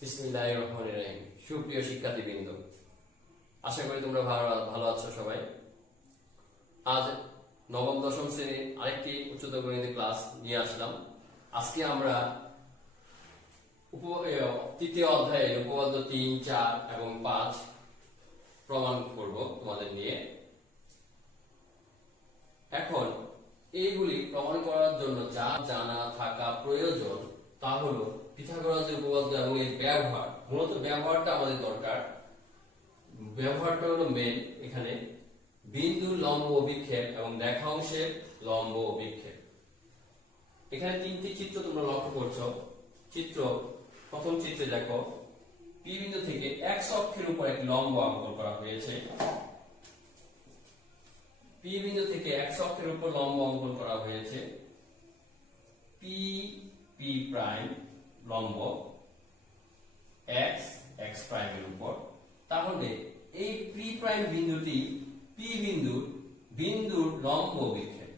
বিসমিল্লাহির রহমানির রহিম। সুপ্রিয় শিক্ষার্থীবৃন্দ, আশা করি তোমরা ভালো আছো সবাই। আজ নবম দশম শ্রেণীর আরেকটি উচ্চতর গণিতের ক্লাস নিয়ে আসলাম। আজকে আমরা তৃতীয় অধ্যায়ের উপপাদ্য 3, 4 এবং 5 প্রমাণ করব তোমাদের নিয়ে। এখন এইগুলি প্রমাণ করার জন্য যা জানা থাকা প্রয়োজন তা হলো পিথাগোরাসের উপপাদ্য এবং এর ব্যবহার। মূলত ব্যবহারটা আমাদের দরকার। ব্যবহারটা হলো মেন এখানে বিন্দুর লম্ব অভিক্ষেপ এবং রেখাংশের লম্ব অভিক্ষেপ। এখানে তিনটি চিত্র তোমরা লক্ষ্য করছো। প্রথম চিত্রে দেখো পি বিন্দু থেকে x অক্ষের উপর একটি লম্ব অঙ্কন করা হয়েছে। পি বিন্দু থেকে x অক্ষের উপর লম্ব অঙ্কন করা হয়েছে। পি পি প্রাইম লম্ব x প্রাইমের উপর। তাহলে এই পি প্রাইম বিন্দুটি পি বিন্দুর লম্ব অভিক্ষেপ,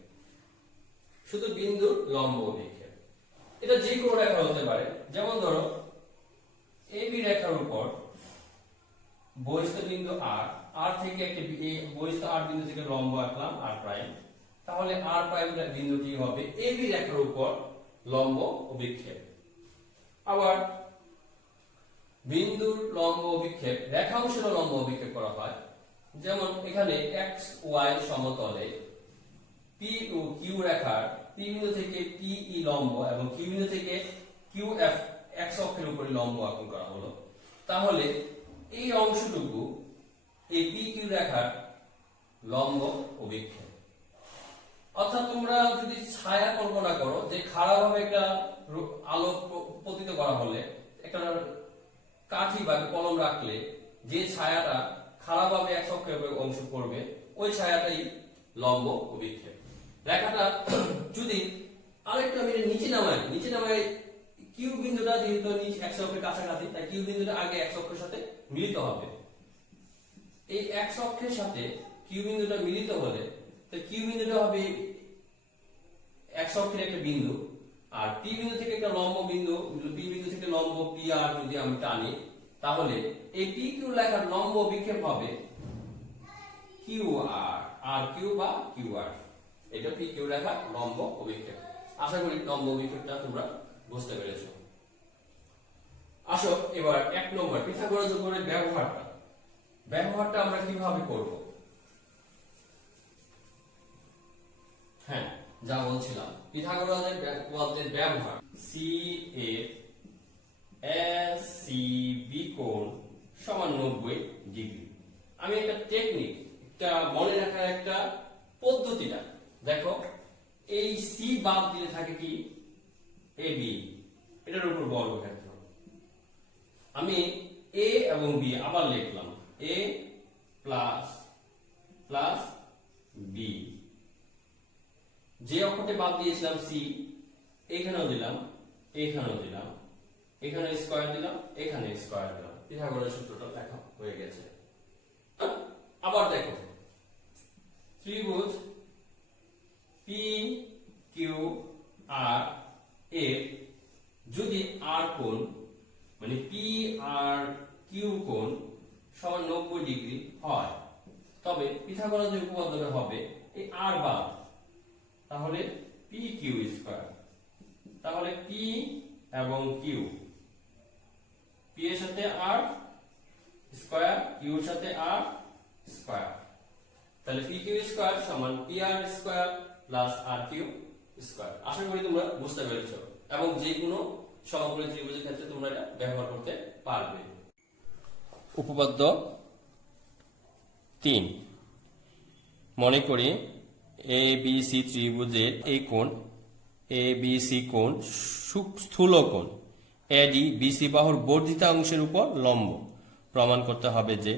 শুধু বিন্দুর লম্ব অভিক্ষেপ। এটা যে কোনো রেখা হতে পারে। যেমন ধরো এবি রেখার উপর বহিস্থ বিন্দু আর থেকে একটি বহিস্থ আর বিন্দু থেকে লম্ব আঁকলাম আর প্রাইম। তাহলে আর প্রাইম বিন্দুটি হবে এবি রেখার উপর লম্ব অভিক্ষেপ। আবার বিন্দুর লম্ব অভিক্ষেপ রেখাংশের লম্ব অভিক্ষেপ করা হয়। যেমন এখানে x y সমতলে পি ও কিউ রেখার পি বিন্দু থেকে পি ই লম্ব এবং কিউ বিন্দু থেকে কিউ এফ x অক্ষের উপরে লম্ব অঙ্কন করা হলো। তাহলে এই অংশটুকু এই পি কিউ রেখার লম্ব অভিক্ষেপ। অর্থাৎ তোমরা যদি ছায়া কল্পনা করো যে খাড়াভাবে একটা আলো পতিত করা হলে একটা কাঠি বা কলম রাখলে যে ছায়াটা খাড়াভাবে এক অক্ষের অংশ করবে ওই ছায়াটাই লম্ব অভিক্ষেপ। রেখাটা যদি আরেকটা মিনিট নিচে নামায় কিউ বিন্দুটা যেহেতু এক অক্ষের কাছাকাছি তাই কিউ বিন্দুটা আগে এক অক্ষের সাথে মিলিত হবে। এই এক অক্ষের সাথে কিউ বিন্দুটা মিলিত হলে কিউ বিন্দুটা হবে এক অক্ষের একটা বিন্দু আর পি বিন্দু থেকে একটা লম্ব বিন্দু, পি বিন্দু থেকে লম্ব পি আর যদি আমি টানি তাহলে এই পি কিউ রেখার লম্ব অভিক্ষেপ হবে কিউ আর কিউ বা কিউ আর। এটা পি কিউ রেখার লম্ব অভিক্ষেপ। আশা করি লম্ব অভিক্ষেপটা তোমরা বুঝতে পেরেছো। আসো এবার 1 নম্বর পিথাগোরাস উপপাদ্যের ব্যবহারটা আমরা কিভাবে করব। হ্যাঁ, যা বলছিলাম পিথাগোরাসের উপপাদ্যের ব্যবহার। সি এর এসিবি কোণ সমান 90 ডিগ্রি। আমি একটা টেকনিক, একটা মনে রাখার একটা পদ্ধতিটা দেখো। এই সি বাদ দিলে থাকে কি এবি, এটার উপর বর্গক্ষেত্র। আমি এ এবং বি আবার লিখলাম এ প্লাস বি। যে অক্ষরটি বাদ দিয়েছিলাম সি এখানেও দিলাম, এখানে স্কয়ার দিলাম, এখানে স্কয়ার দিলাম। পিথাগোরাস সূত্রটা লেখা হয়ে গেছে। আবার দেখো ত্রিভুজ পি কিউ আর এর যদি আর কোণ মানে পি আর কিউ কোণ সমান 90 ডিগ্রি হয় তবে পিথাগোরাসের উপপাদ্যটা হবে এই আর বাদ, তাহলে পি কিউ স্কয়ার। তাহলে পি এবং কিউ, পি এর সাথে আর স্কয়ার, কিউ এর সাথে আর স্কয়ার। তাহলে পি কিউ স্কয়ার সমান পি আর স্কয়ার প্লাস আর কিউ স্কয়ার। আশা করি তোমরা বুঝতে পেরেছো এবং যে কোনো সমকোণী ত্রিভুজের ক্ষেত্রে তোমরা এটা ব্যবহার করতে পারবে। উপপাদ্য 3 মনে করি এ বি সি ত্রিভুজের এই কোণ এ বি সি কোণ স্থূল কোণ এডি বিসি বাহুর বর্ধিত অংশের উপর লম্ব। প্রমাণ করতে হবে যে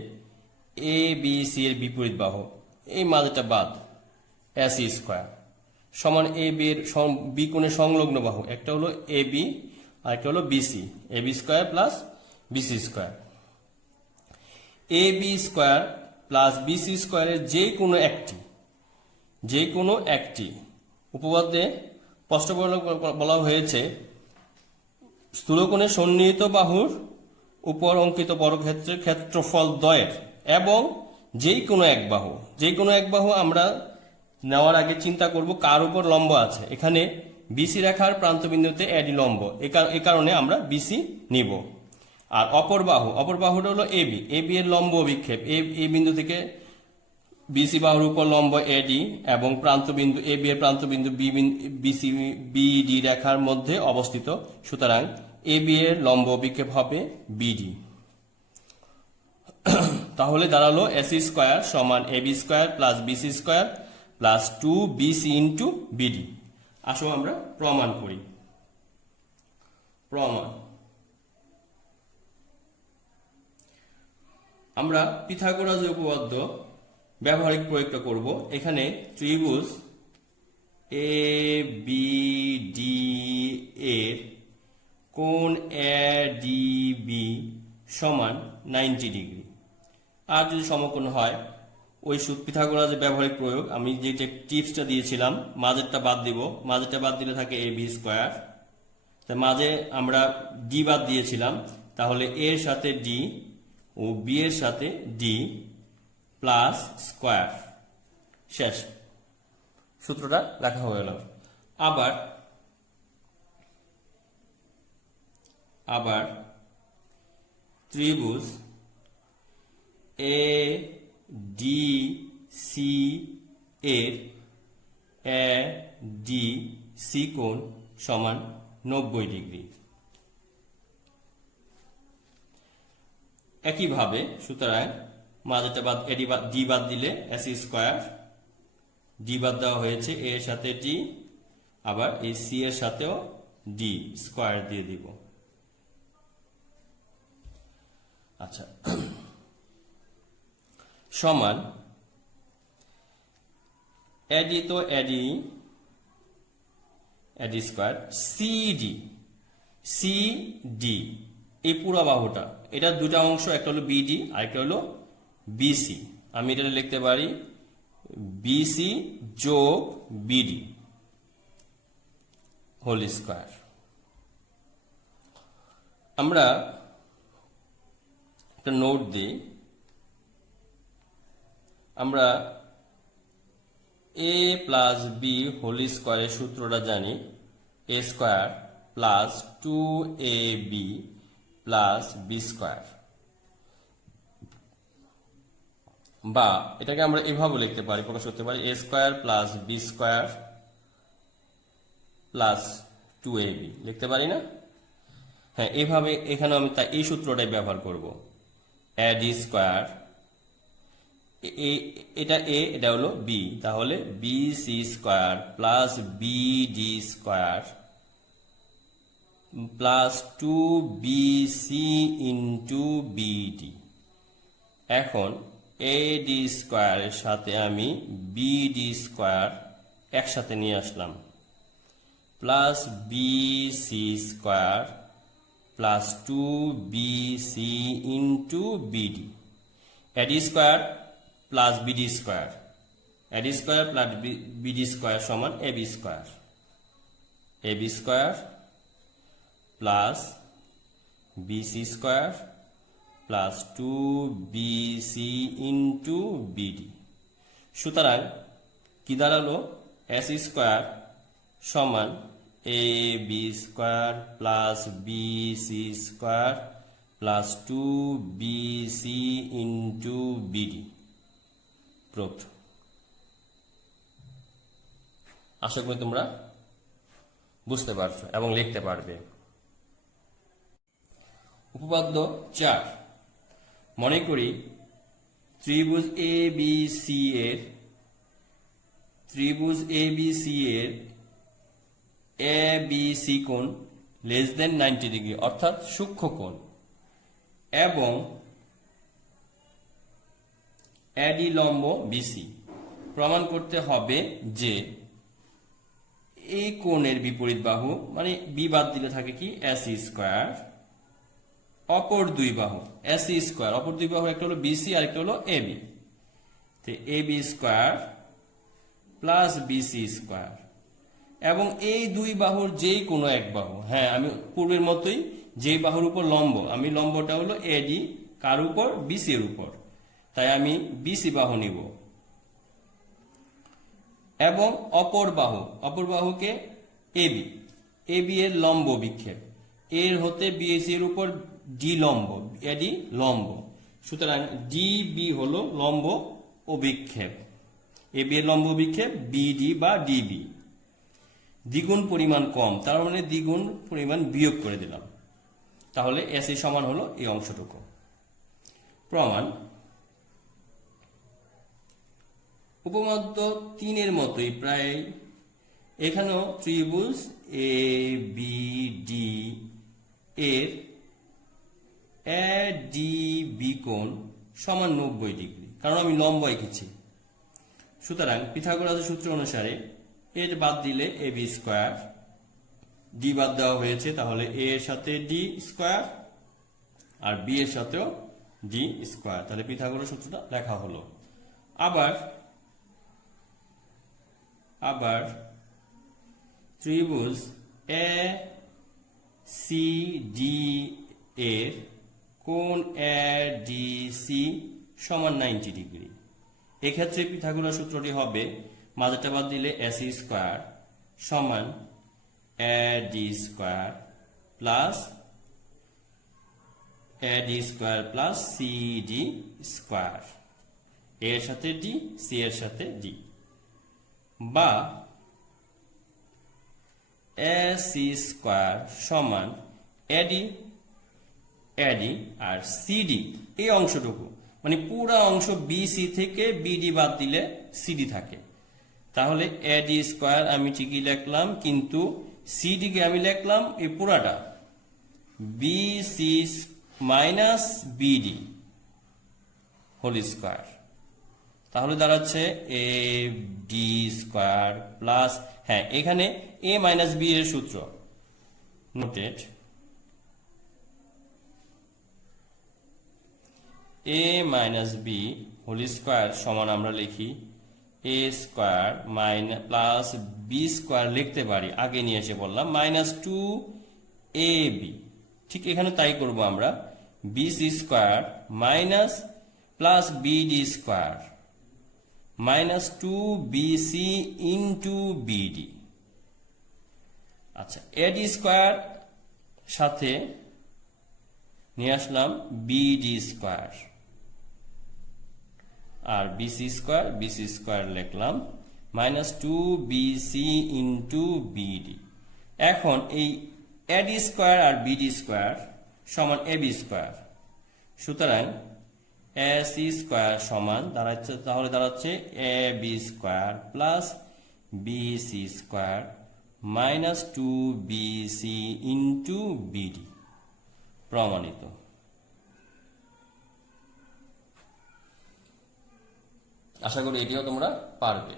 এ বি সি এর বিপরীত বাহু এই মাঝটা বাদ এসি স্কয়ার সমান এ বি এর বি কোণের সংলগ্ন বাহু একটা হলো এ বি আর একটা হলো BC, A B square plus BC square. A B square plus BC স্কয়ারের যে কোনো একটি উপপাদ্যে স্পষ্ট বলা হয়েছে স্থূলকোণের সন্নিহিত বাহুর উপর অঙ্কিত বর্গক্ষেত্রের ক্ষেত্রফল দ্বয়ের এবং যে কোনো এক বাহু আমরা নেওয়ার আগে চিন্তা করব কার উপর লম্ব আছে। এখানে বিসি রেখার প্রান্তবিন্দুতে এডি লম্ব, এ কারণে আমরা বিসি নিব। আর অপর বাহুটা হলো এবি এর লম্ব অভিক্ষেপ, এই বিন্দু থেকে বিসি বাহুর উপর লম্ব এডি এবং প্রান্তবিন্দু এবি এর প্রান্তবিন্দু বিসি বিডি রেখার মধ্যে অবস্থিত, সুতরাং এবি এর লম্ব অভিক্ষেপ হবে বিডি। তাহলে দাঁড়ালো এসি স্কয়ার সমান AB square plus BC square plus 2bc into BD. আসো আমরা প্রমাণ করি। আমরা পিথাগোরাসের উপপাদ্য ব্যবহারিক প্রয়োগটা করব। এখানে ত্রিভুজ এ বি ডি এর কোণ এডিবি সমান 90 ডিগ্রি। আর যদি সমকোণ হয় ওই পিথাগোরাসের ব্যবহারিক প্রয়োগ, আমি যে টিপসটা দিয়েছিলাম মাঝেরটা বাদ দিব, মাঝেরটা বাদ দিলে থাকে এ বি স্কোয়ার, তাই মাঝে আমরা ডি বাদ দিয়েছিলাম, তাহলে এর সাথে ডি ও বি এর সাথে ডি প্লাস স্কোয়ার, শেষ, সূত্রটা লেখা হয়ে গেল। আবার ত্রিভুজ এ ডি সি এর এ ডি সি কোণ সমান 90 ডিগ্রি। একইভাবে সুতরাং মাঝেটা বাদ ডি বাদ দিলে এসি স্কয়ার, ডি বাদ দেওয়া হয়েছে, এ এর সাথে ডি, আবার এই সি এর সাথেও ডি স্কয়ার দিয়ে দিব। আচ্ছা, সমান এডি তো এডি স্কয়ার সিডি এই পুরো বাহুটা, এটা দুটা অংশ, একটা হলো বিডি আর একটা হলো বিসি। আমি এটা লিখতে পারি বিসি যোগ বিডি হোল স্কয়ার। আমরা একটা নোট দিই, আমরা এ প্লাস বি হোল স্কয়ারের সূত্রটা জানি, A square plus 2ab plus B square, বা এটাকে আমরা এভাবে লিখতে পারি, প্রকাশ করতে পারি A square plus B square plus 2ab, লিখতে পারি না? হ্যাঁ, এভাবে এখানে আমি তাই এই সূত্রটাই ব্যবহার করব। এডি স্কয়ার, এটা এ, এটা হলো বি, তাহলে BC square plus BD square plus 2bc into BD. এখন এডি স্কয়ারের সাথে আমি বিডি স্কয়ার একসাথে নিয়ে আসলাম, plus BC square plus 2bc into BD. AD square plus BD square, AD square plus BD square সমান AB square, AB square plus BC square plus 2bc into BD. সুতরাং কি দাঁড়ালো? এস স্কয়ার সমান A B square plus BC square plus 2bc into BD. Proofed. আশা করি তোমরা বুঝতে পারছো এবং লিখতে পারবে। উপপাদ্য 4, মনে করি ত্রিভুজ এ বি সি এর এ বি সি কোণ লেস দেন 90 ডিগ্রি, অর্থাৎ সূক্ষ্ম কোণ, এবং এডি লম্ব বিসি। প্রমাণ করতে হবে যে এই কোণের বিপরীত বাহু, মানে বি বাদ দিলে থাকে কি এসি স্কয়ার, অপর দুই বাহু এসি স্কয়ার, অপর দুই বাহু একটা হলো বিসি আর একটা হলো এবি, তো AB square plus BC square, এবং এই দুই বাহুর যেই কোনো এক বাহু, হ্যাঁ আমি পূর্বের মতোই যে বাহুর উপর লম্ব, আমি লম্বটা হলো এডি, কার উপর? বিসি এর উপর, তাই আমি বিসি বাহু নিব। এবং অপর বাহুকে এবি, এবি এর লম্ব বিক্ষেপ, এর হতে বিএসি এর উপর ডি লম্ব, এডি লম্ব, সুতরাং ডিবি হলো লম্ব অভিক্ষেপ, এবি এর লম্ব বিক্ষেপ বিডি বা ডিবি। দ্বিগুণ পরিমাণ কম, তার মানে দ্বিগুণ পরিমাণ বিয়োগ করে দিলাম, তাহলে এসি সমান হলো এই অংশটুকু। প্রমাণ: উপপাদ্য 3 এর মতোই প্রায় এখানেও ত্রিভুজ এ বি ডি এর এডিবি কোণ সমান 90 ডিগ্রি, কারণ আমি লম্ব এঁকেছি। সুতরাং পিথাগোরাসের সূত্র অনুসারে এর বাদ দিলে এ বি স্কোয়ার, ডি বাদ দেওয়া হয়েছে, তাহলে এ এর সাথে ডি স্কোয়ার আর বি এর সাথেও ডি স্কোয়ার, তাহলে পিথাগোরাস সূত্রটা লেখা হলো। আবার ত্রিভুজ এ সি ডি এর কোণ এডিসি সমান 90 ডিগ্রি। এক্ষেত্রে পিথাগোরাস সূত্রটি হবে, মাঝেরটা বাদ দিলে এসি স্কোয়ার সমান এডি স্কোয়ার প্লাস সিডি স্কোয়ার, এর সাথে ডি, সি এর সাথে ডি, বা এসি স্কোয়ার সমান এডি আর সিডি, এই অংশটুকু মানে পুরো অংশ বিসি থেকে বিডি বাদ দিলে সিডি থাকে, তাহলে এডি স্কোয়ার আমি ঠিকই লিখলাম, কিন্তু সিডি কে আমি লিখলাম এই পুরাটা BC minus BD whole square, তাহলে দাঁড়াচ্ছে এ ডি স্কোয়ার প্লাস, হ্যাঁ এখানে এ মাইনাস বি এর সূত্র noted, A minus B whole square সমান আমরা লিখি A square minus plus B square লিখতে পারি, আগে নিয়ে এসে বললাম মাইনাস 2ab, ঠিক এখানে তাই করব আমরা, BC square minus plus BD square minus 2bc into BD. আচ্ছা, এডি স্কোয়ার সাথে নিয়ে আসলাম বিডি স্কোয়ার আর বিসি স্কোয়ার লিখলাম মাইনাস 2bc ইন্টু বিডি। এখন এই এডি স্কোয়ার আর বিডি স্কোয়ার সমান এবি স্কোয়ার, সুতরাং এসি স্কোয়ার সমান দাঁড়াচ্ছে, তাহলে দাঁড়াচ্ছে A B square plus BC square minus 2bc into BD. প্রমাণিত। আশা করি এটিও তোমরা পারবে।